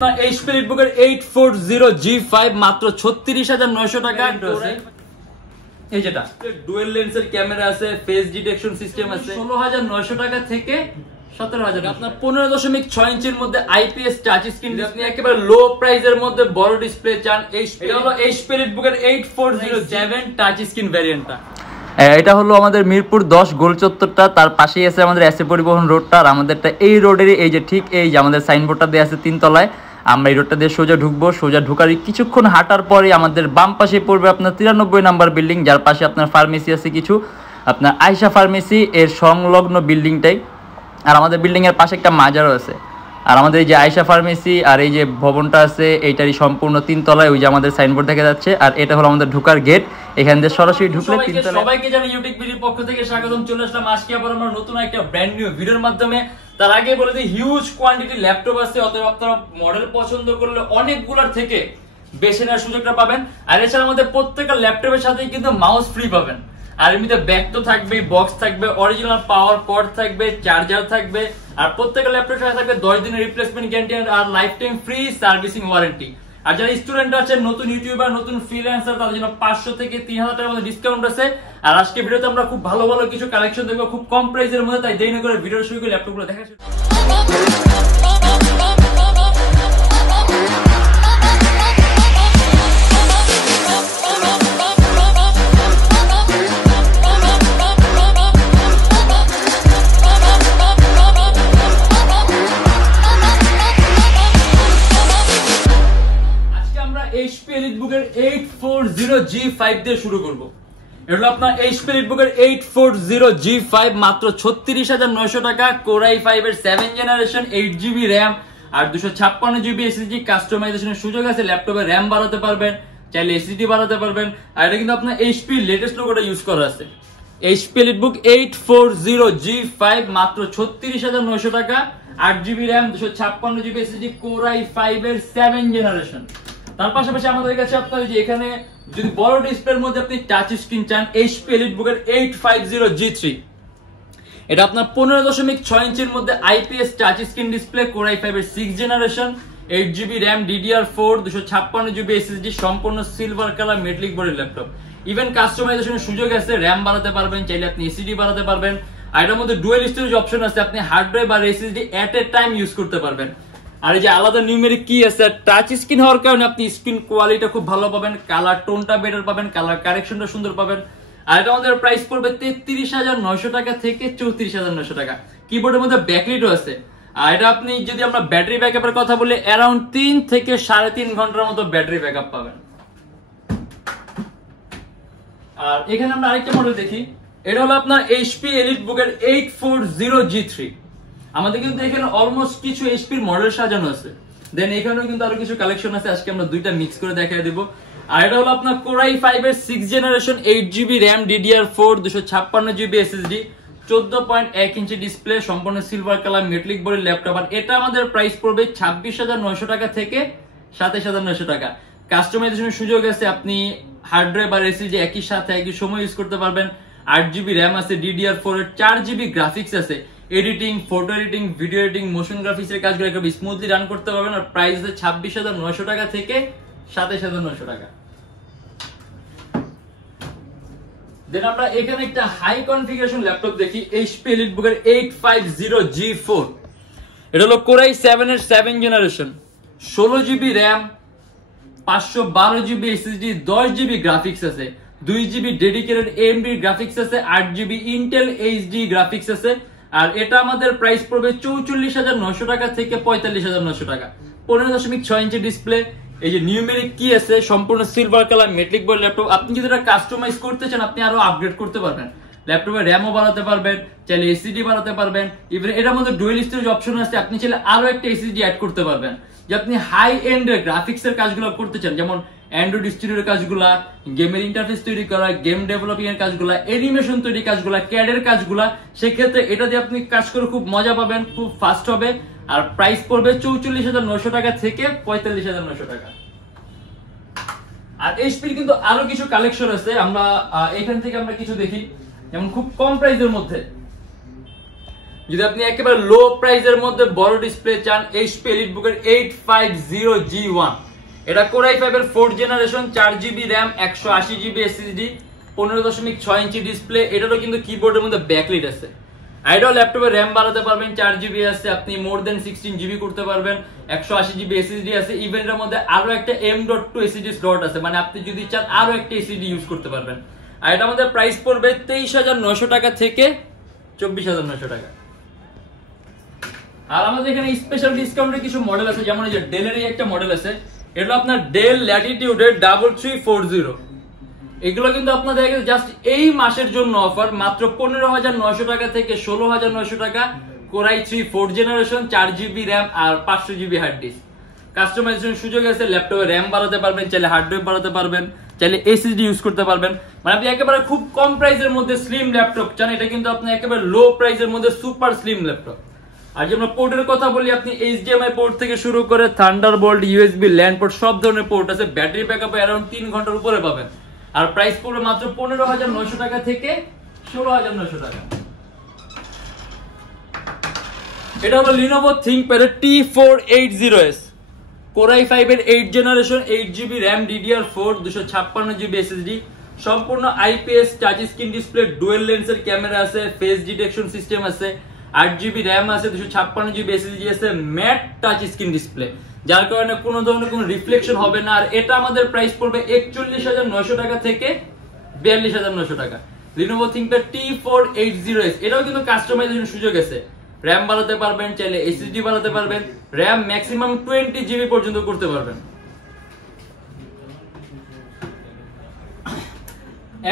HP Netbooker 840G5 মাত্র 36,900 টাকা। এই যেটা ডুয়াল লেন্সের ক্যামেরা আছে, ফেস ডিটেকশন সিস্টেম আছে, 16,900 টাকা থেকে 17,000 টাকা। আপনার 15.6 ইঞ্চির মধ্যে IPS টাচ স্ক্রিন, আপনি একেবারে লো প্রাইসের মধ্যে বড় ডিসপ্লে চান, এটা হলো HP Netbooker 840G7 touch screen ভ্যারিয়েন্টটা। এটা হলো আমাদের মিরপুর 10 গোল চত্বরটা, তার পাশেই আছে আমাদের এসএ পরিবহন রোডটা। আর আমাদেরটা এই রোডেরই এই যে ঠিক এই যে আমাদের সাইনবোর্ডটা দেওয়া আছে 3 তলায়। আমরা এই রোডটা দিয়ে সোজা ঢুকবো, সোজা ঢুকার কিছুক্ষণ হাঁটার পরে আমাদের বাম পাশে পড়বে আপনার 93 নাম্বার বিল্ডিং, যার পাশে আপনার ফার্মেসি আছে কিছু, আপনার আয়শা ফার্মেসি এর সংলগ্ন বিল্ডিংটাই। আর আমাদের বিল্ডিংয়ের পাশে একটা মাজারও আছে। আর আমাদের এই যে আয়শা ফার্মেসি আর এই যে ভবনটা আছে এইটারই সম্পূর্ণ 3 তলায়, ওই যে আমাদের সাইনবোর্ড দেখা যাচ্ছে। আর এটা হলো আমাদের ঢুকার গেট, এখান দিয়ে সরাসরি ঢুকলে 3 তলায়। সবাইকে জানি ইউটিউবের পক্ষ থেকে স্বাগতম। চলে আসলাম আজকে আবার আমরা নতুন একটা ব্র্যান্ড নিউ ভিডিওর মাধ্যমে। তার আগে বলে দিই, হিউজ কোয়ান্টিটি ল্যাপটপ আছে, অতএব আপনারা মডেল পছন্দ করলে অনেকগুলোর থেকে বেছে নেওয়ার সুযোগটা পাবেন। আর এছাড়া আমাদের প্রত্যেকটা ল্যাপটপের সাথেই কিন্তু মাউস ফ্রি পাবেন। আর এমনিতে ব্যাগ তো থাকবে, বক্স থাকবে, অরিজিনাল পাওয়ার কর্ড থাকবে, চার্জার থাকবে, আর প্রত্যেকটা ল্যাপটপের সাথে থাকবে 10 দিনের রিপ্লেসমেন্ট গ্যারান্টি আর lifetime free servicing warranty. আর যারা স্টুডেন্ট আছেন, নতুন ইউটিউবার, নতুন ফ্রিল্যান্সার, তাদের জন্য 500 থেকে 3,000 টাকার মধ্যে ডিসকাউন্ট আছে। আর আজকে ভিডিওতে আমরা খুব ভালো ভালো কিছু কালেকশন দেখবো খুব কম প্রাইসের মধ্যে, তাই দেরি না করে ভিডিও শুরু করে ল্যাপটপগুলো দেখা শুরু। HP Netbooker 840G5 দিয়ে শুরু করব। এটা হলো আপনার HP Netbooker 840G5 মাত্র 36,900 টাকা। Core i5 এর 7 জেনারেশন, 8GB RAM আর 256GB SSD। কাস্টমাইজেশনের সুযোগ আছে, ল্যাপটপে RAM বাড়াতে পারবেন, চাইলে SSD বাড়াতে পারবেন। আর এটা কিন্তু আপনার HP লেটেস্ট লোগোটা ইউজ করা আছে। HP Netbook 840G5 মাত্র 36,900 টাকা, 8GB RAM, 256GB SSD, Core i5 এর 7 জেনারেশন। তার পাশাপাশি আমাদের কাছে আপনার যে এখানে যদি বড় ডিসপ্লের মধ্যে আপনি টাচ স্ক্রিন চান, HP Netbooker 850G3, এটা আপনার 15.6 ইঞ্চির মধ্যে IPS touch screen display, Core i5 এর 6 generation, 8GB RAM, DDR4, 256GB SSD, সম্পূর্ণ সিলভার কালার মেটালিক বডির ল্যাপটপ। ইভেন কাস্টমাইজেশনের সুযোগ আছে, RAM বাড়াতে পারবেন, চাইলে আপনি SSD বাড়াতে পারবেন। আর এটার মধ্যে ডুয়াল স্টোরেজ অপশন আছে, আপনি হার্ড ড্রাইভ আর SSD at a time use করতে পারবেন। আর এই যে আলাদা নিউমেরিক কি আছে, টাচ স্ক্রিন হওয়ার কারণে আপনি স্ক্রিন কোয়ালিটিটা খুব ভালো পাবেন, কালার টোনটা বেটার পাবেন, কালার কারেকশনটা সুন্দর পাবেন। আর এটা আমাদের প্রাইস পড়বে 33,900 টাকা থেকে 34,900 টাকা। কিবোর্ডের মধ্যে ব্যাকলাইটও আছে। আর এটা আপনি যদি আমরা ব্যাটারি ব্যাকআপের কথা বলি, অ্যারাউন্ড 3 থেকে 3.5 ঘন্টার মতো ব্যাটারি ব্যাকআপ পাবেন। আর এখানে আমরা আরেকটা মডেল দেখি, এটা হলো আপনার HP Netbooker 840G3। আমাদের কিন্তু এখানে অলমোস্ট কিছু HP এর মডেল সাজানো আছে, দেন এখানেও কিন্তু আরো কিছু কালেকশন আছে, আজকে আমরা দুইটা মিক্স করে দেখাই দেব। আর এটা হলো আপনার Core i5 এর 6 generation, 8GB RAM, DDR4, 256GB SSD, 14.1 inch display, সম্পূর্ণ সিলভার কালার মেটালিক বডির ল্যাপটপ। আর এটা আমাদের প্রাইস পড়বে 26,900 টাকা থেকে 27,900 টাকা। কাস্টমাইজেশনের সুযোগ আছে, আপনি হার্ড ড্রাইভ আর SSD একই সাথে একই সময় ইউজ করতে পারবেন। 8GB RAM আছে, DDR4 এর 4GB গ্রাফিক্স আছে, editing, photo editing, video editing, motion graphics এর কাজগুলো একদম স্মুথলি রান করতে পারবেন। আর প্রাইস আছে 26,900 টাকা থেকে 27,900 টাকা। দেন আমরা এখানে একটা হাই কনফিগারেশন ল্যাপটপ দেখি, HP Netbooker 850G4। এটা হলো Core i7 এর 7 generation, 16GB RAM, 512GB SSD, 10GB graphics আছে, 2GB ডেডিকেটেড AMD গ্রাফিক্স আছে, 8GB Intel HD গ্রাফিক্স আছে। আর এটা আমাদের প্রাইস পড়বে 44,900 টাকা থেকে 45,900 টাকা। 15.6 ইঞ্চি ডিসপ্লে, এই যে নিউমেরিক কি আছে, সম্পূর্ণ silver colour metallic body laptop. আপনি যদি এটা কাস্টমাইজ করতে চান, আপনি আরো আপগ্রেড করতে পারবেন, ল্যাপটপে র্যামও বাড়াতে পারবেন, চাইলে SSD বাড়াতে পারবেন। ইভেন এটার মধ্যে ডুয়াল স্টোরেজ অপশন আছে, আপনি চাইলে আরো একটা SSD অ্যাড করতে পারবেন। যে আপনি হাই এন্ড গ্রাফিক্স এর কাজগুলো করতে চান, যেমন অ্যান্ড্রয়েড স্টুডিওর কাজগুলা, গেমের ইন্টারফেস তৈরি করা, গেম ডেভেলপিং এর কাজগুলা, অ্যানিমেশন তৈরি কাজগুলা, ক্যাড এর কাজগুলা, সেক্ষেত্রে এটা দিয়ে আপনি কাজ করে খুব মজা পাবেন, খুব ফাস্ট হবে। আর প্রাইস পড়বে 44,900 টাকা থেকে 45,900 টাকা। আর HP কিন্তু আরো কিছু কালেকশন আছে, আমরা এখান থেকে আমরা কিছু দেখি, যেমন খুব কম প্রাইসের মধ্যে যদি আপনি একেবারে লো প্রাইসের মধ্যে বড় ডিসপ্লে চান, এইচপি এলিটবুকের 850G1, এটা Core i5 এর 4th generation, 4GB RAM, 128GB SSD, 15.6 inch display. এটারও কিন্তু কিবোর্ডের মধ্যে ব্যাকলাইট আছে। আইডল ল্যাপটপে RAM বাড়াতে পারবেন, 4GB আছে, আপনি মোর দেন 16GB করতে পারবেন, 128GB SSD আছে। ইভেন্টের মধ্যে আরো একটা M.2 SSD স্লট আছে, মানে আপনি যদি চান আরো একটা SSD ইউজ করতে পারবেন। আর এটা আমাদের প্রাইস পড়বে 23,900 টাকা থেকে 24,900 টাকা। আর আমাদের এখানে স্পেশাল ডিসকাউন্টের কিছু মডেল আছে, যেমন এই যে ডেলেরই একটা মডেল আছে, এটা আপনার ডেল ল্যাটিটিউডের 3340। এগুলো কিন্তু আপনাদের জাস্ট এই মাসের জন্য অফার, মাত্র 15,900 টাকা থেকে 16,900 টাকা। Core i3 4th generation, 4GB RAM আর 500GB হার্ড ডিস্ক। কাস্টমাইজেশন সুযোগ আছে, ল্যাপটপে RAM বাড়াতে পারবেন, চাইলে হার্ড ড্রাইভ বাড়াতে পারবেন, চাইলে SSD ইউজ করতে পারবেন। মানে আপনি একেবারে খুব কম প্রাইসের মধ্যে স্লিম ল্যাপটপ চান, এটা কিন্তু আপনি একেবারে লো প্রাইসের মধ্যে সুপার স্লিম ল্যাপটপ। আর যে আমরা পোর্টের কথা বলি, আপনি HDMI পোর্ট থেকে শুরু করে থান্ডারবোল্ট, USB, ল্যান্ড পোর্ট সব ধরনের পোর্ট আছে। ব্যাটারি ব্যাকআপ অ্যারাউন্ড 3 ঘন্টার উপরে পাবেন। আর প্রাইস পড়বে মাত্র 15,900 টাকা থেকে 16,900 টাকা। এটা হলো Lenovo ThinkPad এর T480S, Core i5 এর 8th generation, 8GB RAM, DDR4, 256GB SSD, সম্পূর্ণ IPS touch screen display, dual লেন্সের ক্যামেরা আছে, ফেস ডিটেকশন সিস্টেম আছে, 8GB RAM আছে, 256GB SSD আছে, ম্যাট টাচ স্ক্রিন ডিসপ্লে, যার কারণে কোনো ধরনের কোনো রিফ্লেকশন হবে না। আর এটা আমাদের প্রাইস পড়বে 41,900 টাকা থেকে 42,900 টাকা। Lenovo ThinkPad T480S, এটাও কিন্তু কাস্টমাইজেশন সুযোগ আছে। RAM বাড়াতে পারবেন, চাইলে SSD বাড়াতে পারবেন, RAM ম্যাক্সিমাম 20GB পর্যন্ত করতে পারবেন।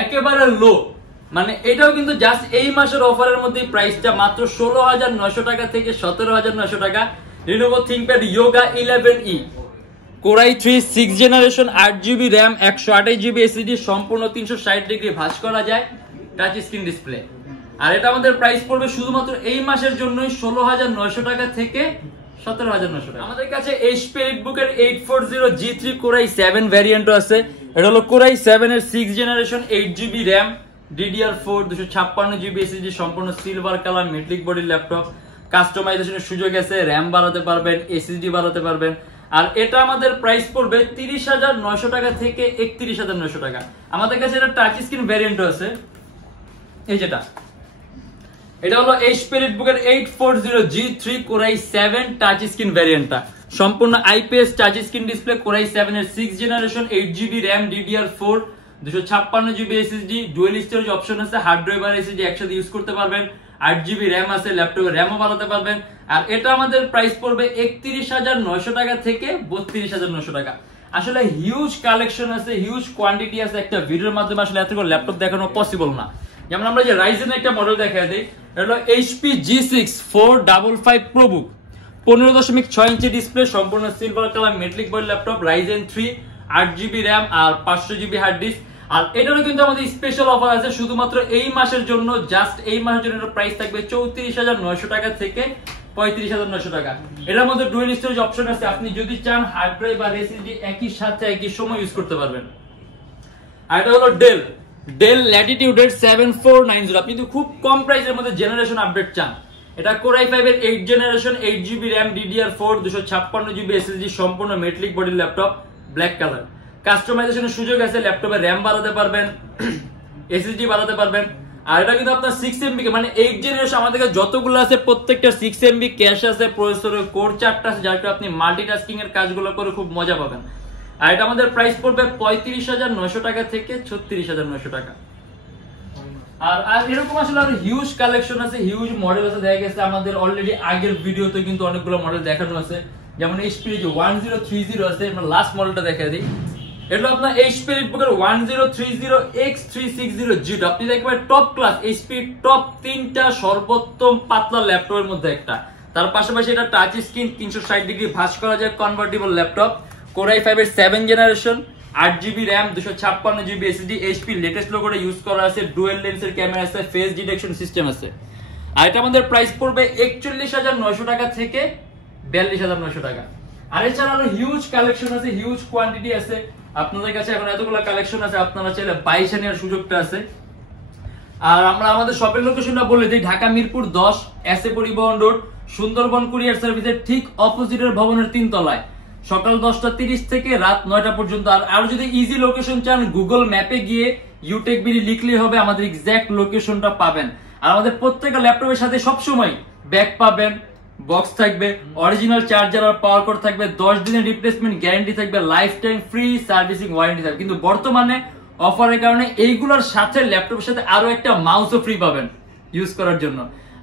একেবারে লো, মানে এটাও কিন্তু জাস্ট এই মাসের অফারের মধ্যে প্রাইসটা মাত্র 16,900 টাকা থেকে 17,900 টাকা। Lenovo ThinkPad Yoga 11E, Core i3 6th generation, 8GB RAM, 128GB SSD, সম্পূর্ণ 360 ডিগ্রি ভাঁজ করা যায়, টাচ স্ক্রিন ডিসপ্লে। আর এটা আমাদের প্রাইস পড়বে শুধুমাত্র এই মাসের জন্যই 16,900 টাকা থেকে 17,900 টাকা। আমাদের কাছে HP এলিটবুকের 840G3 Core i7 ভ্যারিয়েন্টও আছে। এটা হলো Core i7 এর 6th generation, 8GB RAM, DDR4, 256GB SSD, সম্পূর্ণ সিলভার কালার মেটালিক বডির ল্যাপটপ। কাস্টমাইজেশনের সুযোগ আছে, RAM বাড়াতে পারবেন, SSD বাড়াতে পারবেন। আর এটা আমাদের প্রাইস পড়বে 30,900 টাকা থেকে 31,900 টাকা। আমাদের কাছে এটা টাচ স্ক্রিন ভ্যারিয়েন্টও আছে, এই যেটা, এটা হলো HP এলিটবুকের 840G3 Core i7 touch screen ভ্যারিয়েন্টটা, সম্পূর্ণ IPS touch screen display, Core i7 এর 6th generation, 8GB RAM, DDR4, 256GB SSD, dual storage option আছে, হার্ড ড্রাইভ আর SSD একসাথে ইউজ করতে পারবেন, 8GB RAM আছে, ল্যাপটপে RAMও বাড়াতে পারবেন। আর এটা আমাদের প্রাইস পড়বে 31,900 টাকা থেকে 32,900 টাকা। আসলে হিউজ কালেকশন আছে, হিউজ কোয়ান্টিটি আছে, একটা ভিডিওর মাধ্যমে আসলে এতগুলো ল্যাপটপ দেখানো পসিবল না। যেমন আমরা যে রাইজেনের একটা মডেল দেখাই দিই, এটা হলো HP G6 455 ProBook, 15.6 inch display, সম্পূর্ণ silver colour metallic body laptop, Ryzen 3, 8GB RAM আর 500GB হার্ড ডিস্ক। আর এটারও কিন্তু আমাদের স্পেশাল অফার আছে শুধুমাত্র এই মাসের জন্য, জাস্ট এই মাসের জন্য এর প্রাইস থাকবে 34,900 টাকা থেকে 35,900 টাকা। এটার মধ্যে ডুয়েল স্টোরেজ অপশন আছে, আপনি যদি চান হার্ড ড্রাইভ আর SSD একই সাথে একই সময় ইউজ করতে পারবেন। আর এটা হলো ডেল ল্যাটিটিউডের 7490, আপনি তো খুব কম প্রাইসের মধ্যে জেনারেশন আপডেট চান, এটা Core i5 এর 8th generation, 8GB RAM, DDR4, 256GB SSD, সম্পূর্ণ মেটালিক বডির ল্যাপটপ, ব্ল্যাক কালার। কাস্টমাইজেশনের সুযোগ আছে, ল্যাপটপে RAM বাড়াতে পারবেন, SSD বাড়াতে পারবেন। আর এটা কিন্তু আপনার 6MB, মানে 8th জেনারেশন আমাদের কাছে যতগুলো আছে প্রত্যেকটা 6MB ক্যাশ আছে, প্রসেসরের কোর 4টা আছে, যার কারণে আপনি মাল্টিটাস্কিং এর কাজগুলো করে খুব মজা পাবেন। আর এটা আমাদের প্রাইস পড়বে 35,900 টাকা থেকে 36,900 টাকা। আর এরকম আসলে আর হিউজ কালেকশন আছে, হিউজ মডেল আছে। দেখা গেছে আমাদের অলরেডি আগের ভিডিওতে কিন্তু অনেকগুলো মডেল দেখানো আছে, যেমন HP 1030 আছে, আমরা লাস্ট মডেলটা দেখা দিই। এটা আপনার HP এলিটবুকের 1030X360G, আপনি দেখবেন টপ ক্লাস HP টপ 3টা সর্বোত্তম পাতলা ল্যাপটপের মধ্যে একটা। তার পাশাপাশি এটা টাচ স্ক্রিন, 360 ডিগ্রি ভাঁজ করা যায়, কনভার্টেবল ল্যাপটপ, Core i5 এর 7th generation, 8GB RAM, 256GB SSD, HP latest লোগোটা ইউজ করা আছে, ডুয়েল লেন্সের ক্যামেরা আছে, ফেস ডিটেকশন সিস্টেম আছে। আর এটা আমাদের প্রাইস পড়বে 41,900 টাকা থেকে 42,900 টাকা। আর এছাড়া আরো হিউজ কালেকশন আছে, হিউজ কোয়ান্টিটি আছে। আপনাদের কাছে এখন এতগুলো কালেকশন আছে, আপনারা চাইলে 22 নেওয়ার সুযোগটা আছে। আর আমরা আমাদের শপের লোকেশনটা বলে দিই, ঢাকা মিরপুর 10 এসএ পরিবহন রোড, সুন্দরবন কুরিয়ার সার্ভিসের ঠিক অপোজিটের ভবনের 3 তলায়, সকাল 10:30 থেকে রাত 9টা পর্যন্ত। আর যদি ইজি লোকেশন চান, গুগল ম্যাপে গিয়ে YoutechBD লিখলেই হবে, আমাদের এক্সাক্ট লোকেশনটা পাবেন। আর আমাদের প্রত্যেকটা ল্যাপটপের সাথে সবসময় ব্যাগ পাবেন, বক্স থাকবে, অরিজিনাল চার্জার আর পাওয়ার কোড থাকবে, 10 দিনের রিপ্লেসমেন্ট গ্যারান্টি থাকবে, life time free servicing warranty থাকবে। কিন্তু বর্তমানে অফারের কারণে এইগুলোর সাথে ল্যাপটপের সাথে আরো একটা মাউসও ফ্রি পাবেন ইউজ করার জন্য।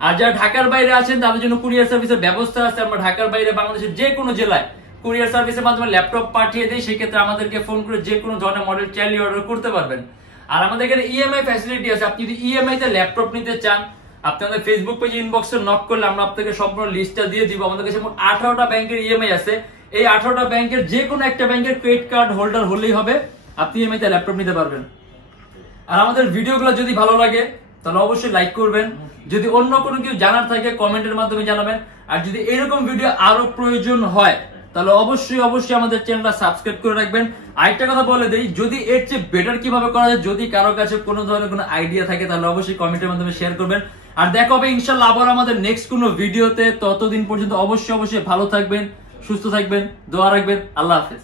আর যারা ঢাকার বাইরে আছেন তাদের জন্য কুরিয়ার সার্ভিসের ব্যবস্থা আছে। আমরা ঢাকার বাইরে বাংলাদেশের যে কোনো জেলায় কুরিয়ার সার্ভিসের মাধ্যমে ল্যাপটপ পাঠিয়ে দেই, সেক্ষেত্রে আমাদেরকে ফোন করে যে কোনো ধরনের মডেল চাইলে অর্ডার করতে পারবেন। আর আমাদের এখানে ইএমআই ফ্যাসিলিটি আছে। আপনি যদি ইএমআই তে ল্যাপটপ নিতে চান, আপনি আমাদের ফেসবুক পেজে ইনবক্সে নক করলে আমরা আপনাকে সম্পূর্ণ লিস্টটা দিয়ে দিব। আমাদের কাছে মোট 18টা ব্যাংকের ইএমআই আছে। এই 18টা ব্যাংকের যে কোনো একটা ব্যাংকের ক্রেডিট কার্ড হোল্ডার হলেই হবে, আপনি ইএমআই তে ল্যাপটপ নিতে পারবেন। আর আমাদের ভিডিওগুলো যদি ভালো লাগে তাহলে অবশ্যই লাইক করবেন। যদি অন্য কোনো কিছু জানার থাকে কমেন্টের মাধ্যমে জানাবেন। আর যদি এরকম ভিডিও আরো প্রয়োজন হয় তাহলে অবশ্যই আমাদের চ্যানেলটা সাবস্ক্রাইব করে রাখবেন। আরেকটা কথা বলে দেই, যদি এর চেয়ে বেটার কিভাবে করা যায়, যদি কারো কাছে কোনো ধরনের কোনো আইডিয়া থাকে তাহলে অবশ্যই কমেন্টের মাধ্যমে শেয়ার করবেন। আর দেখা হবে ইনশাআল্লাহ আবার আমাদের নেক্সট কোনো ভিডিওতে। ততদিন পর্যন্ত অবশ্যই ভালো থাকবেন, সুস্থ থাকবেন, দোয়া রাখবেন। আল্লাহ হাফেজ।